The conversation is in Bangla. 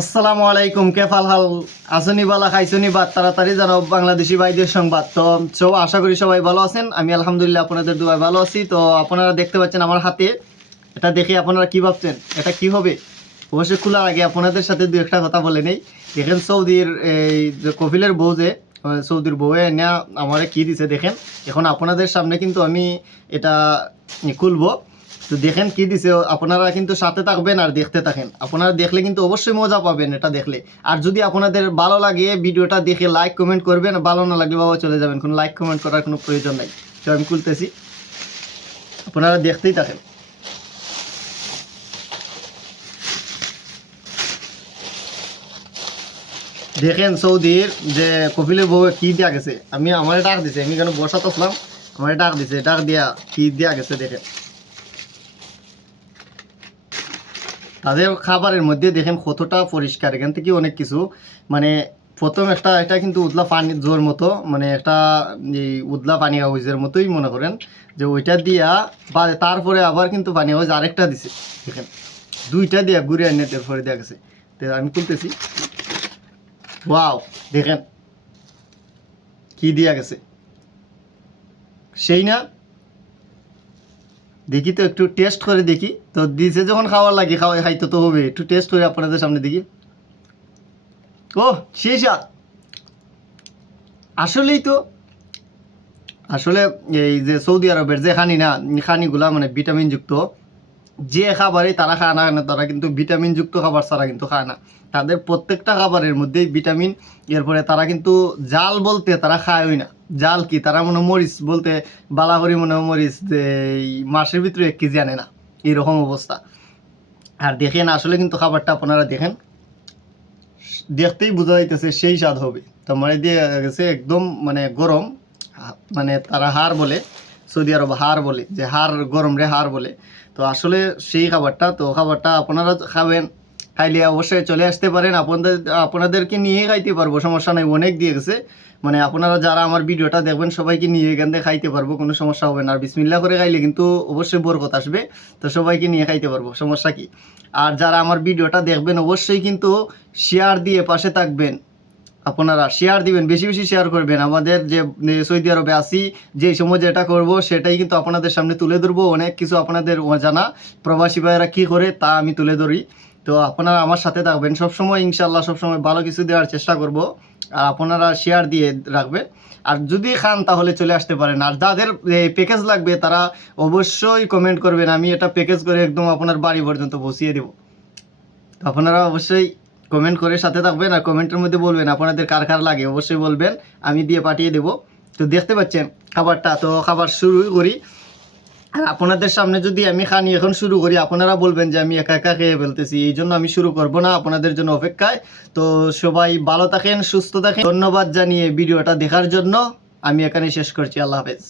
আসসালামু আলাইকুম, কেফাল হাল আসনি বালা খাইছনি বাদ তাড়াতাড়ি জানাও বাংলাদেশি ভাইদের সংবাদ। তো সব আশা করি সবাই ভালো আছেন। আমি আলহামদুলিল্লাহ আপনাদের দুয়ায় ভালো আছি। তো আপনারা দেখতে পাচ্ছেন আমার হাতে, এটা দেখে আপনারা কি ভাবছেন এটা কি হবে? অবশ্যই খোলার আগে আপনাদের সাথে দু একটা কথা বলে নেই। দেখেন সৌদির এই যে কফিলের বউ, যে সৌদির বউয়ে এনে আমারে কি দিছে দেখেন। এখন আপনাদের সামনে কিন্তু আমি এটা খুলবো। তো দেখেন কি দিছে, আপনারা কিন্তু সাথে থাকবেন আর দেখতে থাকেন। আপনারা দেখলে কিন্তু অবশ্যই মজা পাবেন এটা দেখলে। আর যদি আপনাদের ভালো লাগে ভিডিওটা দেখে লাইক কমেন্ট করবেন, ভালো না লাগলে বাবা চলে যাবেন, কোনো লাইক কমেন্ট করার কোনো প্রয়োজন নাই। তো আমি খুলতেছি, আপনারা দেখতেই থাকেন। দেখেন সৌদির যে কপিলের বউ কি দেওয়া গেছে। আমি আমার ডাক দিছে, আমি কেন বসাত আসলাম, আমার ডাক দিছে, ডাক দিয়া কি দেওয়া গেছে দেখেন। তাদের খাবারের মধ্যে দেখেন কতটা পরিষ্কার, এখান থেকে অনেক কিছু মানে প্রথম একটা এটা কিন্তু উদলা পানি জোর মতো, মানে একটা এই উদলা পানি হাউজের মতোই মনে করেন যে ওইটা দিয়া বা তারপরে আবার কিন্তু পানি হাউজ আরেকটা দিছে দেখেন, দুইটা দিয়া ঘুরে এনে তারপরে দেওয়া গেছে। তো আমি খুলতেছি, ওয়াও দেখেন কি দিয়া গেছে, সেই না? দেখি তো একটু টেস্ট করে দেখি। তো দিছে যখন খাওয়ার লাগে খাইতে তো হবে, একটু টেস্ট করে আপনাদের সামনে দেখি। ও সেই স্বাদ, আসলেই তো। আসলে এই যে সৌদি আরবের যে খানি না, খানিগুলা মানে ভিটামিনযুক্ত যে খাবারই তারা খায় না কেন, তারা কিন্তু ভিটামিনযুক্ত খাবার ছাড়া কিন্তু খায় না। তাদের প্রত্যেকটা খাবারের মধ্যেই ভিটামিন। এরপরে তারা কিন্তু জাল বলতে তারা খায়ই না। জাল কি, তারা মনে মরিচ বলতে বালাগরি মনে মরিচ যে এই মাসের ভিতরে 1 কেজি আনে না, এইরকম অবস্থা। আর দেখেন আসলে কিন্তু খাবারটা আপনারা দেখেন, দেখতেই বোঝা যাইতেছে সেই স্বাদ হবে। তো মানে দিয়ে গেছে একদম মানে গরম, মানে তারা হাড় বলে, সৌদি আরব হাড় বলে, যে হাড় গরম রে হাড় বলে। তো আসলে সেই খাবারটা, তো খাবারটা আপনারা খাবেন, খাইলে অবশ্যই চলে আসতে পারেন। আপনাদেরকে নিয়ে খাইতে পারবো, সমস্যা নেই, অনেক দিয়ে গেছে। মানে আপনারা যারা আমার ভিডিওটা দেখবেন সবাইকে নিয়ে এখান থেকে খাইতে পারবো, কোনো সমস্যা হবে না। আর বিসমিল্লাহ করে খাইলে কিন্তু অবশ্যই বরকত আসবে। তো সবাইকে নিয়ে খাইতে পারবো, সমস্যা কি। আর যারা আমার ভিডিওটা দেখবেন অবশ্যই কিন্তু শেয়ার দিয়ে পাশে থাকবেন। আপনারা শেয়ার দিবেন, বেশি বেশি শেয়ার করবেন। আমাদের যে সৌদি আরবে আসি, যে সময় যেটা করব সেটাই কিন্তু আপনাদের সামনে তুলে ধরবো। অনেক কিছু আপনাদের অজানা প্রবাসী ভাইয়েরা কী করে তা আমি তুলে ধরি। তো আপনারা আমার সাথে থাকবেন সবসময়, ইনশাল্লাহ সবসময় ভালো কিছু দেওয়ার চেষ্টা করব। আর আপনারা শেয়ার দিয়ে রাখবেন। আর যদি খান তাহলে চলে আসতে পারেন। আর যাদের প্যাকেজ লাগবে তারা অবশ্যই কমেন্ট করবেন, আমি এটা প্যাকেজ করে একদম আপনার বাড়ি পর্যন্ত পৌঁছিয়ে দেবো। তো আপনারা অবশ্যই কমেন্ট করে সাথে থাকবেন, আর কমেন্টের মধ্যে বলবেন আপনাদের কার কার লাগে, অবশ্যই বলবেন, আমি দিয়ে পাঠিয়ে দেব। তো দেখতে পাচ্ছেন খাবারটা, তো খাবার শুরু করি। আর আপনাদের সামনে যদি আমি খানি এখন শুরু করি, আপনারা বলবেন যে আমি একা একা খেয়ে ফেলতেছি, এই জন্য আমি শুরু করব না, আপনাদের জন্য অপেক্ষায়। তো সবাই ভালো থাকেন, সুস্থ থাকেন। ধন্যবাদ জানিয়ে ভিডিওটা দেখার জন্য আমি এখানে শেষ করছি। আল্লাহ হাফেজ।